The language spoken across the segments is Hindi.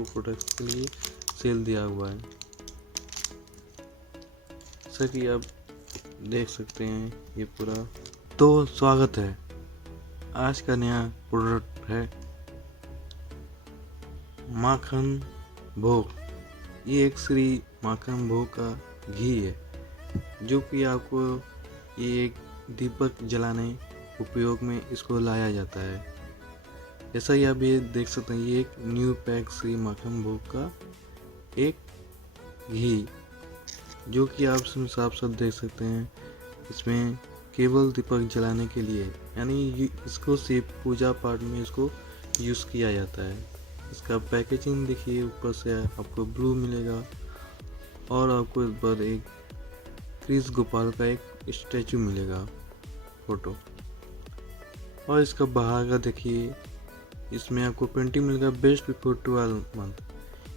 आपको प्रोडक्ट्स के लिए सेल दिया हुआ है। जैसा कि आप देख सकते हैं ये पूरा। तो स्वागत है, आज का नया प्रोडक्ट है माखन भोग। ये एक श्री माखन भोग का घी है, जो कि आपको ये एक दीपक जलाने उपयोग में इसको लाया जाता है। जैसा ही आप ये देख सकते हैं, ये एक न्यू पैक श्री माखन भोग का एक घी, जो कि आप इसमें साफ साफ देख सकते हैं। इसमें केवल दीपक जलाने के लिए, यानी इसको सिर्फ पूजा पाठ में इसको यूज़ किया जाता है। इसका पैकेजिंग देखिए, ऊपर से आपको ब्लू मिलेगा और आपको इस पर एक क्रिस गोपाल का एक स्टैचू मिलेगा फोटो। और इसका बाहर का देखिए, इसमें आपको प्रिंटिंग मिलेगा बेस्ट बिफोर 12 मंथ,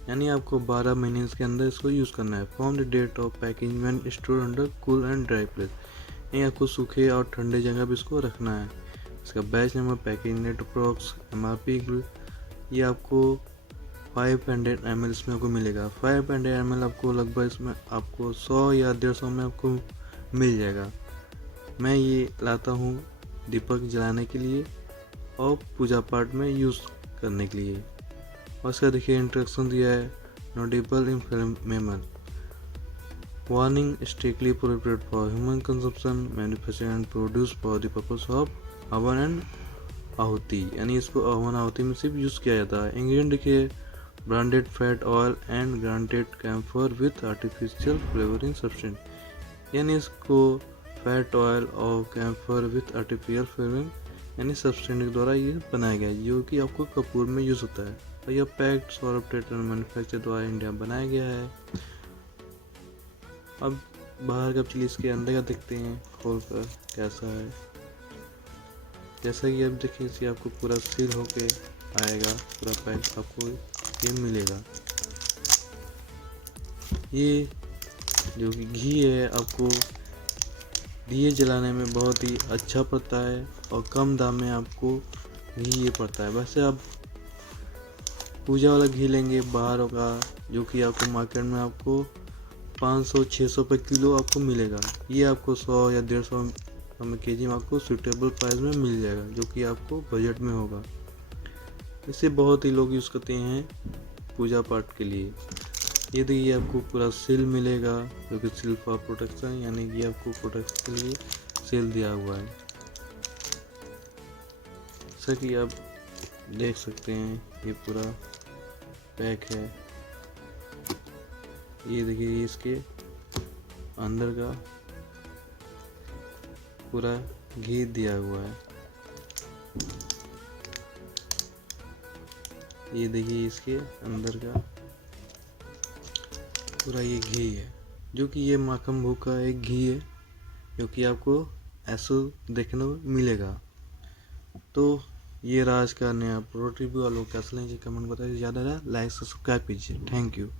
यानी आपको 12 महीने के अंदर इसको यूज़ करना है। From the date of packing when store under cool and dry place, यानी आपको सूखे और ठंडे जगह भी इसको रखना है। इसका batch number, packing net approx, MRP, ये आपको 500 ml इसमें आपको मिलेगा। 500 ml आपको लगभग इसमें आपको 100 या 150 में आपको मिल जाएगा। मैं ये लाता हूँ दीपक जलाने के लिए और पूजा पाठ में यूज़ करने के लिए। और इसका देखिए इंस्ट्रक्शन दिया है, notable information, warning, strictly prohibited for human consumption, manufacture and produce for the purpose of हवन एंड आहुति, यानी इसको हवन आहुति में सिर्फ यूज़ किया जाता है। इंग्रेडिएंट देखिए, branded fat oil and granted camphor with artificial flavouring substance, यानी इसको फैट ऑयल और कैम्फर विथ आर्टिफिशियल फ्लेवरिंग यानी सब्सटेंस के द्वारा ये बनाया गया है, जो कि आपको कपूर में यूज़ होता है। और यह पैक्ड सौरभ टेटर मैन्युफैक्चर द्वारा इंडिया में बनाया गया है। अब बाहर का चीज़ इसके अंदर का देखते हैं खोल कर कैसा है। जैसा कि आप देखिए, इसे आपको पूरा सील होके आएगा, पूरा पैक आपको ये मिलेगा। ये जो कि घी है आपको दिए जलाने में बहुत ही अच्छा पड़ता है और कम दाम में आपको घी ये पड़ता है। वैसे आप पूजा वाला घी लेंगे बाहर का, जो कि आपको मार्केट में आपको 500-600 रुपये किलो आपको मिलेगा। ये आपको 100 या 150 केजी में आपको सूटेबल प्राइस में मिल जाएगा, जो कि आपको बजट में होगा। इसे बहुत ही लोग यूज़ करते हैं पूजा पाठ के लिए। ये देखिए आपको पूरा सील मिलेगा, जो कि सील फॉर प्रोटेक्शन, यानी कि आपको प्रोटेक्शन के लिए सील दिया हुआ है। जैसा कि आप देख सकते हैं, ये पूरा पैक है। ये देखिए इसके अंदर का पूरा घी दिया हुआ है। ये देखिए इसके अंदर का पूरा ये घी है, जो कि ये माखन भोग का एक घी है, जो कि आपको ऐसा देखने को मिलेगा। तो ये राज का नया प्रोडक्ट रिव्यू। और लोग कैसे लेंगे कमेंट बताइए, ज़्यादा लाइक सब्सक्राइब कीजिए। Thank you.